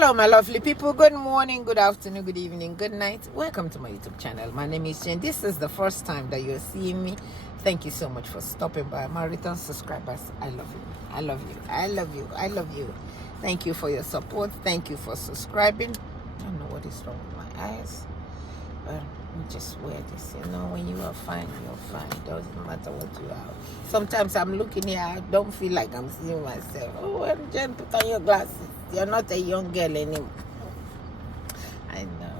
Hello, my lovely people. Good morning, good afternoon, good evening, good night. Welcome to my YouTube channel. My name is Jen. This is the first time that you're seeing me. Thank you so much for stopping by. My return subscribers, I love you. I love you. I love you. I love you. Thank you for your support. Thank you for subscribing. I don't know what is wrong with my eyes. But just wear this. When you are fine, you're fine. It doesn't matter what you are. Sometimes I'm looking here, I don't feel like I'm seeing myself. Oh, Jen, put on your glasses. You're not a young girl anymore. I know.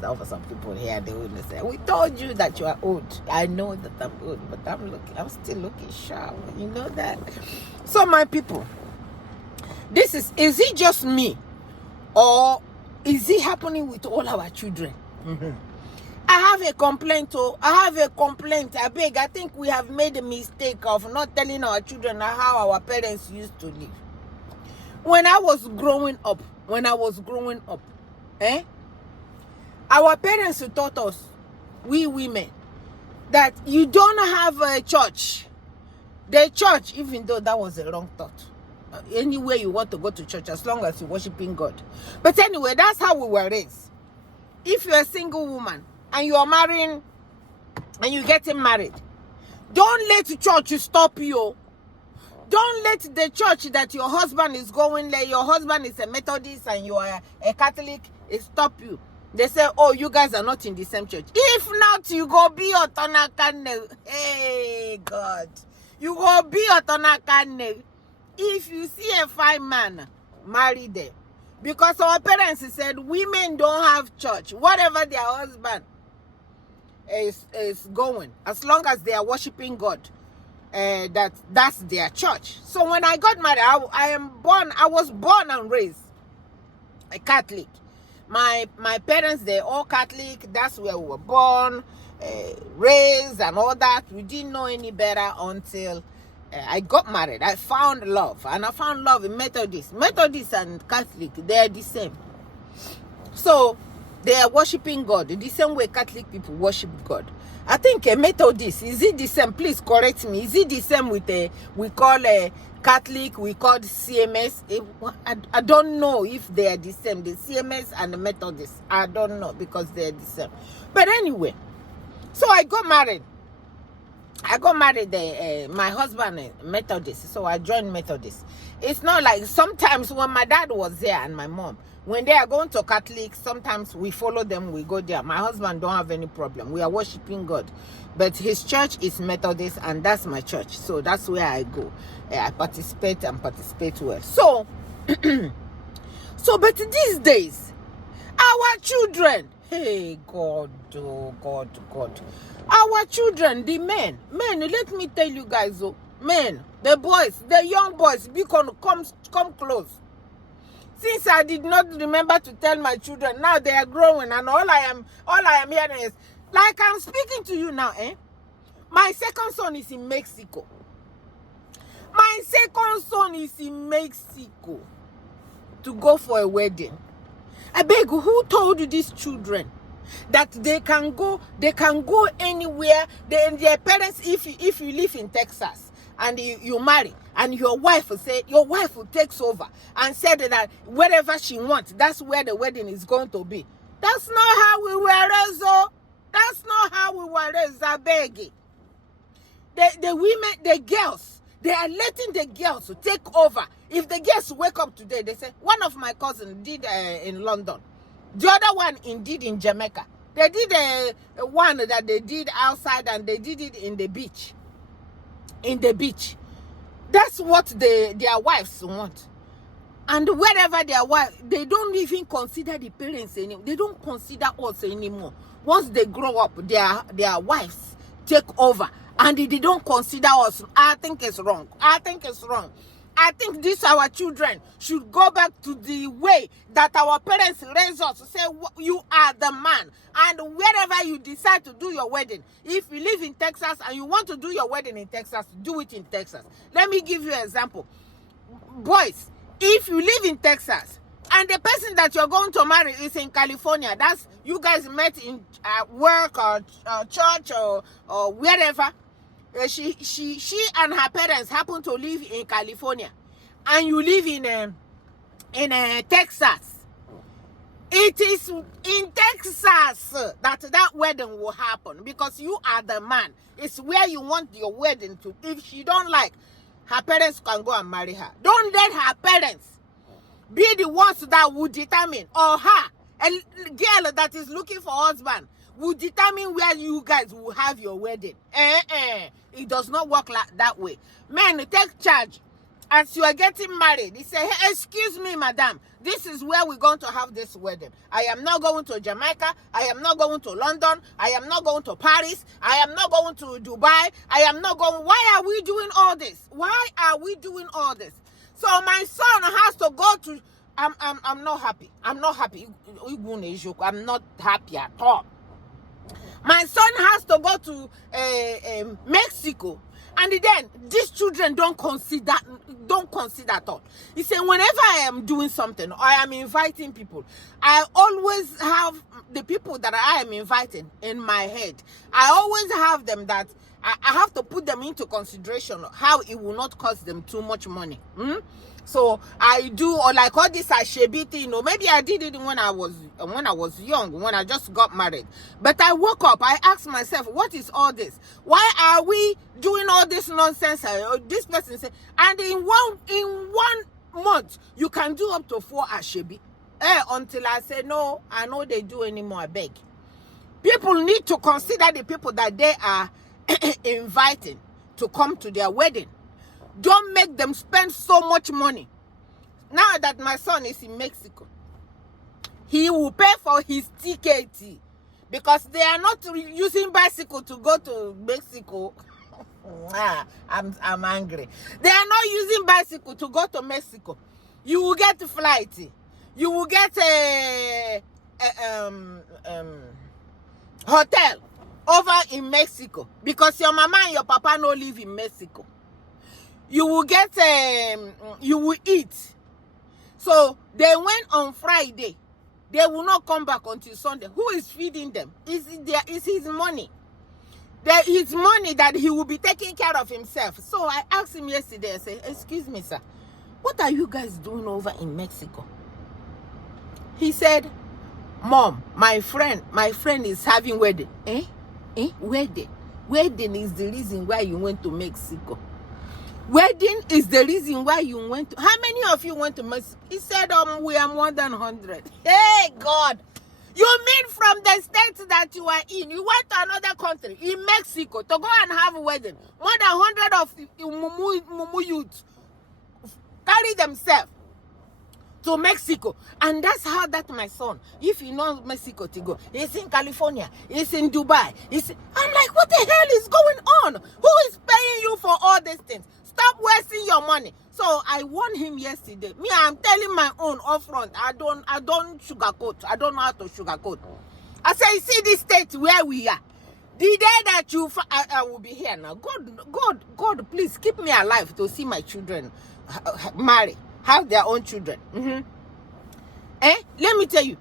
So for some people here, they will say, we told you that you are old. I know that I'm old, but I'm still looking sharp. You know that? So my people, is it just me? Or is it happening with all our children? Mm-hmm. I have a complaint. I beg. I think we have made a mistake of not telling our children how our parents used to live. When I was growing up, our parents taught us, we women, that you don't have a church. The church, even though that was a wrong thought. Anywhere you want to go to church, as long as you're worshiping God. But anyway, that's how we were raised. If you're a single woman and you're marrying and you're getting married, don't let the church stop you. Don't let the church that your husband is going there, your husband is a Methodist and you are a Catholic, stop you. They say, oh, you guys are not in the same church. If not, you go be Otonakane. Hey, God. You go be Otonakane. If you see a fine man, marry them. Because our parents said women don't have church. Whatever their husband is going, as long as they are worshiping God, that's their church. So when I got married, I was born and raised a Catholic. My parents, they're all Catholic. That's where we were born, raised and all that. We didn't know any better until I got married. I found love, and I found love in Methodist. Methodist and Catholic, they're the same. So they are worshiping God the same way Catholic people worship God. I think a Methodist, is it the same? Please correct me. Is it the same with we call a Catholic, we call CMS? I don't know if they are the same. The CMS and the Methodist, I don't know because they're the same. But anyway, so I got married. My husband Methodist, so I joined Methodist. It's not like sometimes when my dad was there and my mom, when they are going to Catholic, sometimes we follow them, we go there. My husband don't have any problem. We are worshiping God. But his church is Methodist, and that's my church. So that's where I go. I participate well. So, but these days, our children, hey, God, oh, God. Our children, the men, let me tell you guys, men, the boys, the young boys, come close. Since I did not remember to tell my children, now they are growing, and all I am hearing is, like I'm speaking to you now, my second son is in Mexico. To go for a wedding. I beg, who told these children that they can go anywhere? Their parents, if you live in Texas and you marry, and your wife takes over and said that wherever she wants, that's where the wedding is going to be. That's not how we were raised. That's not how we were raised. I beg it. The women, the girls, they are letting the girls take over. If the girls wake up today, they say, one of my cousins did in London. The other one did in Jamaica. They did one that they did outside, and they did it in the beach. That's what their wives want. And wherever their wife, they don't even consider the parents anymore. They don't consider us anymore. Once they grow up, their wives take over, and they don't consider us. I think it's wrong. I think our children should go back to the way that our parents raised us, to say, you are the man. And wherever you decide to do your wedding, if you live in Texas and you want to do your wedding in Texas, do it in Texas. Let me give you an example. Boys, if you live in Texas and the person that you're going to marry is in California, that's you guys met in work or church or wherever, she and her parents happen to live in California, and you live in Texas. It is in Texas that wedding will happen because you are the man. It's where you want your wedding to. If she don't like, her parents can go and marry her. Don't let her parents be the ones that will determine, or her, a girl that is looking for husband, will determine where you guys will have your wedding. It does not work like that way. Men, take charge. As you are getting married, they say, hey, excuse me, madam, this is where we're going to have this wedding. I am not going to Jamaica. I am not going to London. I am not going to Paris. I am not going to Dubai. I am not going. Why are we doing all this? Why are we doing all this? So my son has to go to. I'm not happy. I'm not happy. I'm not happy at all. My son has to go to Mexico. And then these children don't consider at all. He said, whenever I am doing something or I am inviting people, I always have the people that I am inviting in my head. I always have them that I have to put them into consideration how it will not cost them too much money. So I do, or like all this Ashebi thing, maybe I did it when I was young, when I just got married. But I woke up, I asked myself, what is all this? Why are we doing all this nonsense? This person said, and in one month, you can do up to 4 Ashebi. Until I say, no, I know they do anymore, I beg. People need to consider the people that they are inviting to come to their wedding. Don't make them spend so much money. Now that my son is in Mexico, he will pay for his ticket because they are not using bicycle to go to Mexico. I'm angry. They are not using bicycle to go to Mexico. You will get a flight. You will get a hotel over in Mexico because your mama and your papa no live in Mexico. You will get you will eat. So they went on Friday. They will not come back until Sunday. Who is feeding them? Is his money. His money that he will be taking care of himself. So I asked him yesterday, I said, excuse me, sir, what are you guys doing over in Mexico? He said, Mom, my friend is having wedding. Wedding. Wedding is the reason why you went to Mexico. Wedding is the reason why you went to. How many of you went to Mexico? He said, we are more than 100. Hey, God. You mean from the state that you are in, you went to another country, in Mexico, to go and have a wedding. More than 100 of Mumu youths carry themselves to Mexico. And that's how that my son, if you know Mexico to go, he's in California, he's in Dubai. I'm like, what the hell is going on? Who is paying you for all these things? Stop wasting your money. So I warned him yesterday. Me, I'm telling my own upfront. I don't sugarcoat. I don't know how to sugarcoat. I say, see this state where we are. The day that I will be here now. God, please keep me alive to see my children marry, have their own children. Let me tell you.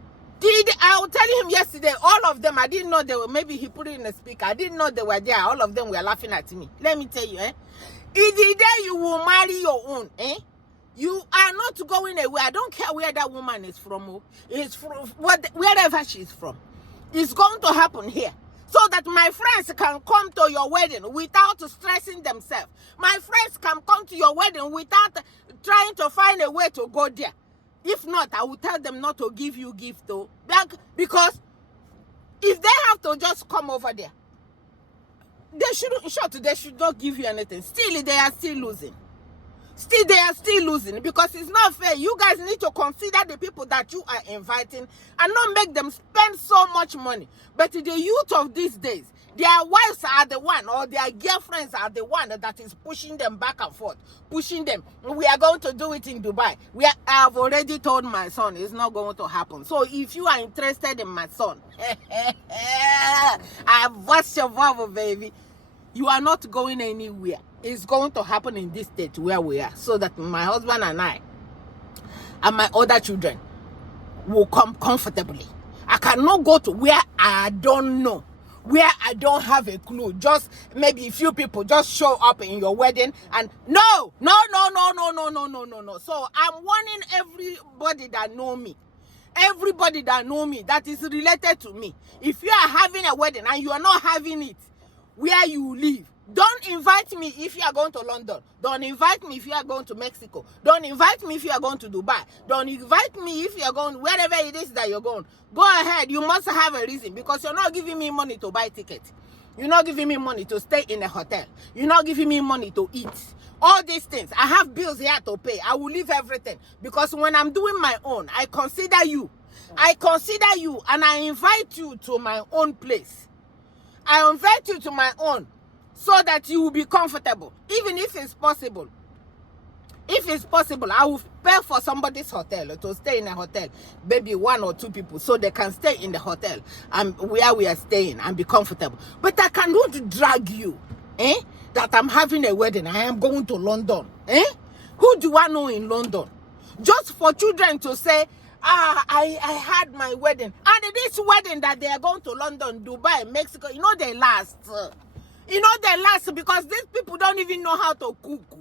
I was telling him yesterday, all of them, I didn't know they were, maybe he put it in the speaker. I didn't know they were there. All of them were laughing at me. Let me tell you, in the day you will marry your own, you are not going away. I don't care where that woman is from. It's from wherever she's from. It's going to happen here. So that my friends can come to your wedding without stressing themselves. My friends can come to your wedding without trying to find a way to go there. If not, I will tell them not to give you gift though. Because if they have to just come over there, they should not give you anything. Still, they are still losing. They are still losing because it's not fair. You guys need to consider the people that you are inviting and not make them spend so much money. But the youth of these days, their wives are the one, or their girlfriends are the one that is pushing them back and forth, pushing them. We are going to do it in Dubai. I've already told my son it's not going to happen. So if you are interested in my son, I've watched your bubble, baby. You are not going anywhere. It's going to happen in this state where we are, so that my husband and I and my other children will come comfortably. I cannot go to where I don't know, where I don't have a clue. Just maybe a few people just show up in your wedding and no. So I'm warning everybody that know me everybody that know me, that is related to me. If you are having a wedding and you are not having it where you live, don't invite me if you are going to London. Don't invite me if you are going to Mexico. Don't invite me if you are going to Dubai. Don't invite me if you are going wherever it is that you're going. Go ahead. You must have a reason, because you're not giving me money to buy tickets. You're not giving me money to stay in a hotel. You're not giving me money to eat. All these things. I have bills here to pay. I will leave everything. Because when I'm doing my own, I consider you. I consider you and I invite you to my own place. I invite you to my own so that you will be comfortable. Even if it's possible. If it's possible, I will pay for somebody's hotel to stay in a hotel. Maybe 1 or 2 people so they can stay in the hotel and where we are staying and be comfortable. But I cannot drag you. That I'm having a wedding. I am going to London. Who do I know in London? Just for children to say, I had my wedding. And this wedding that they are going to London, Dubai, Mexico, they last. They last because these people don't even know how to cook.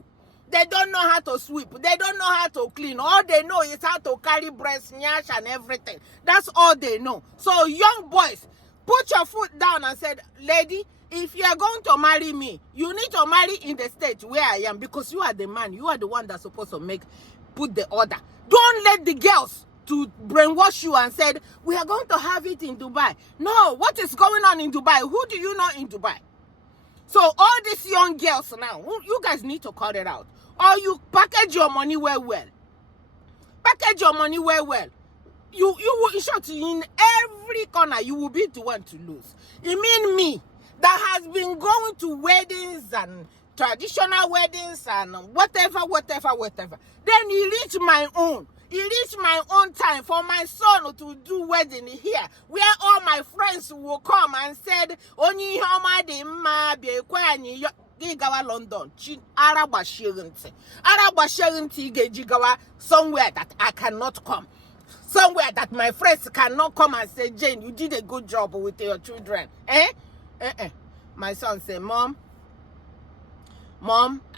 They don't know how to sweep. They don't know how to clean. All they know is how to carry breast, nyash, and everything. That's all they know. So young boys, put your foot down and said, lady, if you are going to marry me, you need to marry in the state where I am, because you are the man. You are the one that's supposed to put the order. Don't let the girls to brainwash you and said, we are going to have it in Dubai. No, what is going on in Dubai? Who do you know in Dubai? So all these young girls now, you guys need to cut it out. Or you package your money well. Package your money well. You will, in short, in every corner, you will be the one to lose. It mean me, that has been going to weddings and traditional weddings and whatever. Then he reached my own. It reached my own time for my son to do wedding here, where all my friends will come and said, "Only Gigawa London, Gigawa somewhere that I cannot come, somewhere that my friends cannot come and say, Jane, you did a good job with your children." My son said, Mom,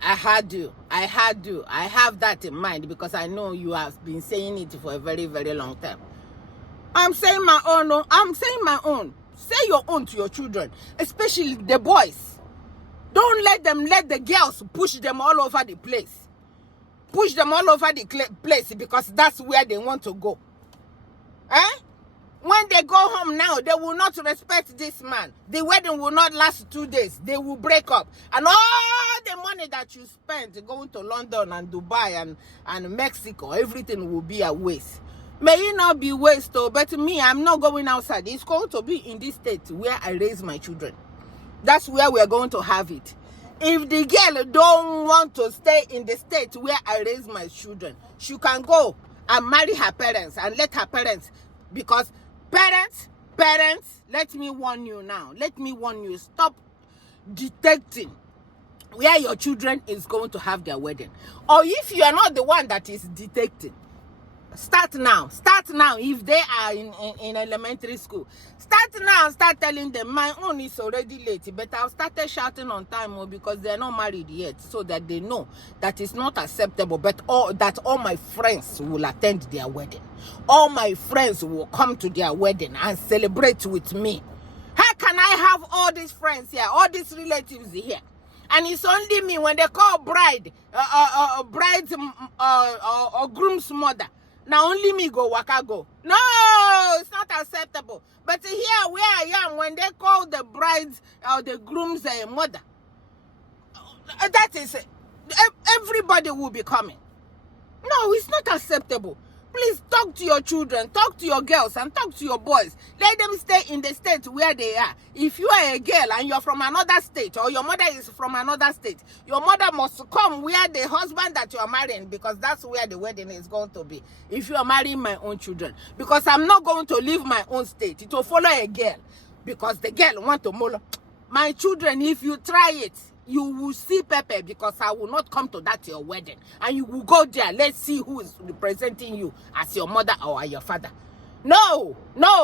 I had you. I have that in mind because I know you have been saying it for a very, very long time. I'm saying my own. Say your own to your children, especially the boys. Don't let the girls push them all over the place. Push them all over the place because that's where they want to go. When they go home now, they will not respect this man. The wedding will not last 2 days. They will break up. And all the money that you spent going to London and Dubai and Mexico, everything will be a waste. May it not be waste, though, but me, I'm not going outside. It's going to be in this state where I raise my children. That's where we're going to have it. If the girl don't want to stay in the state where I raise my children, she can go and marry her parents and let her parents, because parents, let me warn you now. Let me warn you. Stop detecting where your children is going to have their wedding. Or if you are not the one that is detecting, start now. If they are in elementary school, start now. Start telling them, my own is already late, but I've started shouting on time because they're not married yet, so that they know that it's not acceptable, but that all my friends will attend their wedding. All my friends will come to their wedding and celebrate with me. How can I have all these friends here, all these relatives here? And it's only me when they call bride, or groom's mother. Now only me go waka go. No, it's not acceptable. But here where I am, when they call the bride's or the groom's mother, that is, everybody will be coming. No, it's not acceptable. Please talk to your children, talk to your girls, and talk to your boys. Let them stay in the state where they are. If you are a girl and you're from another state, or your mother is from another state, your mother must come where the husband that you are marrying, because that's where the wedding is going to be. If you are marrying my own children, because I'm not going to leave my own state. It will follow a girl, because the girl want to molo. My children, if you try it, you will see Pepe, because I will not come to that your wedding. And you will go there. Let's see who is representing you as your mother or your father. No,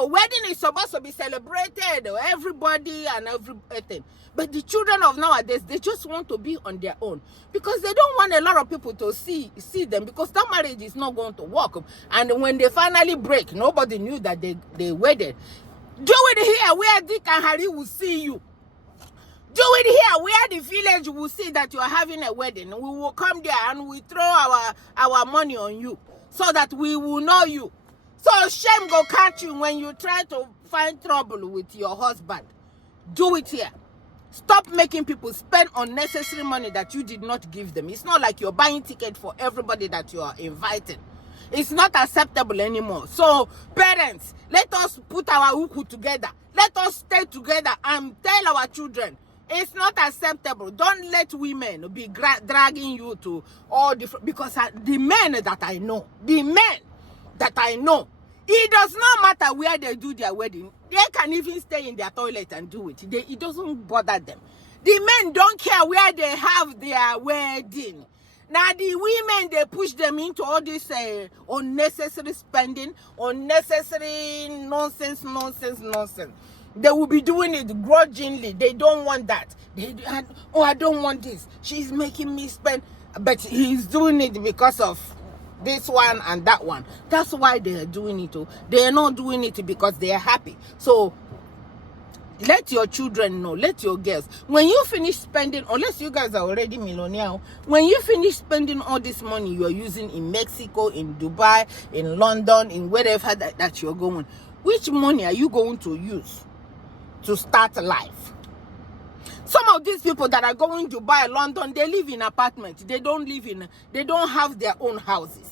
wedding is supposed to be celebrated, everybody and everything. But the children of nowadays, they just want to be on their own because they don't want a lot of people to see them, because that marriage is not going to work. And when they finally break, nobody knew that they wedded. Do it here where Dick and Harry will see you. Do it here where the village will see that you are having a wedding. We will come there and we throw our money on you so that we will know you. So shame go catch you when you try to find trouble with your husband. Do it here. Stop making people spend unnecessary money that you did not give them. It's not like you're buying ticket for everybody that you are inviting. It's not acceptable anymore. So parents, let us put our uku together. Let us stay together and tell our children, it's not acceptable. Don't let women be dragging you to all different, because the men that I know, it does not matter where they do their wedding. They can even stay in their toilet and do it. It doesn't bother them. The men don't care where they have their wedding. Now the women, they push them into all this unnecessary spending, unnecessary nonsense. They will be doing it grudgingly. They don't want that. I don't want this. She's making me spend. But he's doing it because of this one and that one. That's why they are doing it. They are not doing it because they are happy. So let your children know, let your girls, when you finish spending, unless you guys are already millionaire, when you finish spending all this money you are using in Mexico, in Dubai, in London, in wherever that you're going, which money are you going to use to start life? Some of these people that are going to buy London, they live in apartments. They don't have their own houses.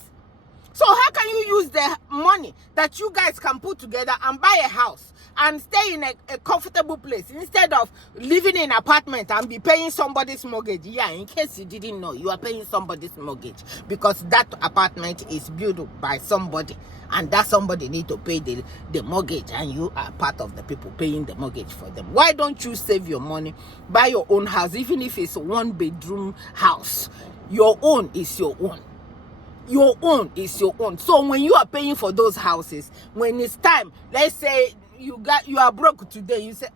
So how can you use the money that you guys can put together and buy a house and stay in a comfortable place instead of living in an apartment and be paying somebody's mortgage? Yeah, in case you didn't know, you are paying somebody's mortgage because that apartment is built by somebody, and that somebody need to pay the mortgage, and you are part of the people paying the mortgage for them. Why don't you save your money, buy your own house, even if it's a 1-bedroom house? Your own is your own. Your own is your own. So when you are paying for those houses, when it's time, let's say you are broke today, you say,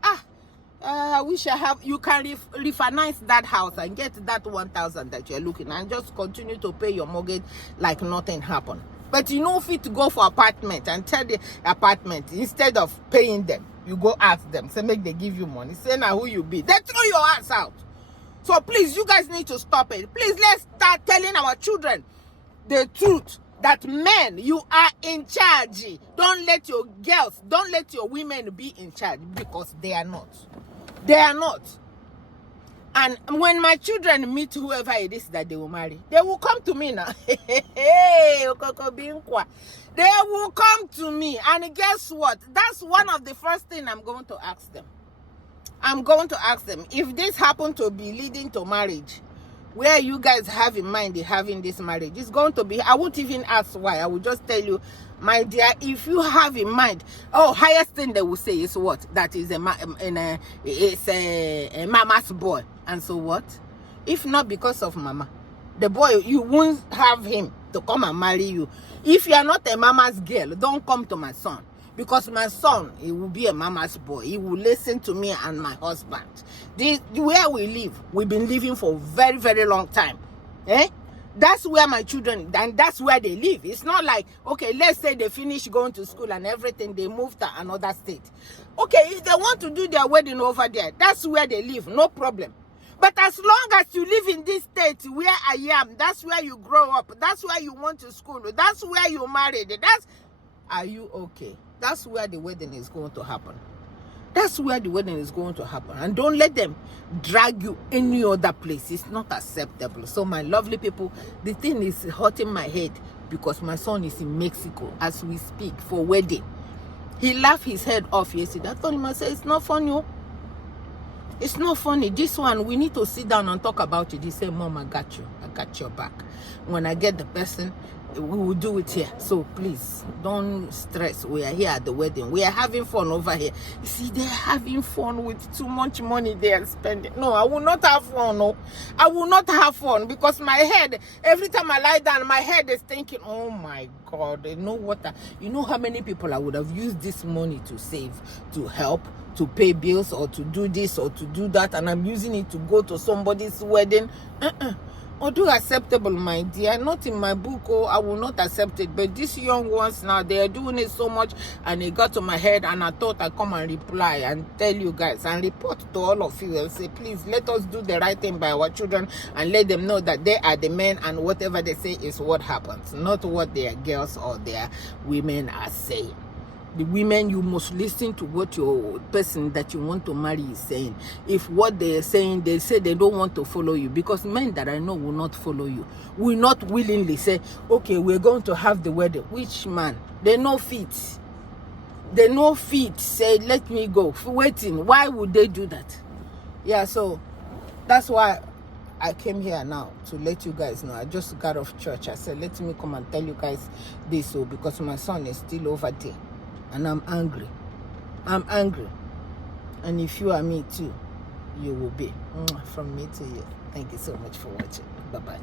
I wish I have, you can refinance that house and get that 1,000 that you're looking, and just continue to pay your mortgage like nothing happened. But you know fit to go for apartment and tell the apartment, instead of paying them, you go ask them, say make they give you money, say now who you be, they throw your ass out. So please, you guys need to stop it. Please, let's start telling our children the truth, that men, you are in charge. Don't let your girls, don't let your women be in charge, because they are not. They are not. And when my children meet whoever it is that they will marry, they will come to me now. They will come to me, and guess what? That's one of the first things I'm going to ask them. I'm going to ask them, if this happened to be leading to marriage, where you guys have in mind having this marriage, it's going to be, I won't even ask why. I will just tell you, my dear, if you have in mind, highest thing they will say is what? That is a mama's boy. And so what? If not because of mama, the boy, you won't have him to come and marry you. If you are not a mama's girl, don't come to my son. Because my son, he will be a mama's boy. He will listen to me and my husband. Where we live, we've been living for a very, very long time. That's where my children, and that's where they live. It's not like, okay, let's say they finish going to school and everything, they move to another state. Okay, if they want to do their wedding over there, that's where they live, no problem. But as long as you live in this state where I am, that's where you grow up, that's where you went to school, that's where you married, are you okay? That's where the wedding is going to happen. That's where the wedding is going to happen. And don't let them drag you any other place. It's not acceptable. So my lovely people, the thing is hurting my head because my son is in Mexico as we speak for wedding. He laughed his head off yesterday. I told him, I said, it's not funny. It's not funny. This one, we need to sit down and talk about it. He said, Mom, I got you. I got your back. When I get the person, we will do it here. So please don't stress. We are here at the wedding. We are having fun over here. You see, they're having fun with too much money they are spending. No, I will not have fun. No, I will not have fun, because my head, every time I lie down, my head is thinking, oh my God, you know what? You know how many people I would have used this money to save, to help, to pay bills, or to do this or to do that, and I'm using it to go to somebody's wedding. Although acceptable, my dear, not in my book. Oh, I will not accept it. But these young ones now, they are doing it so much, and it got to my head, and I thought I'd come and reply and tell you guys and report to all of you and say, please let us do the right thing by our children and let them know that they are the men, and whatever they say is what happens, not what their girls or their women are saying. The women, you must listen to what your person that you want to marry is saying. If what they are saying, they say they don't want to follow you, because men that I know will not follow you, will not willingly say, okay, we're going to have the wedding. Which man? They know fit. They know fit. Say, let me go. Waiting. Why would they do that? Yeah, so that's why I came here now, to let you guys know. I just got off church. I said, let me come and tell you guys this, so because my son is still over there. And I'm angry. I'm angry. And if you are me too, you will be. From me to you. Thank you so much for watching. Bye-bye.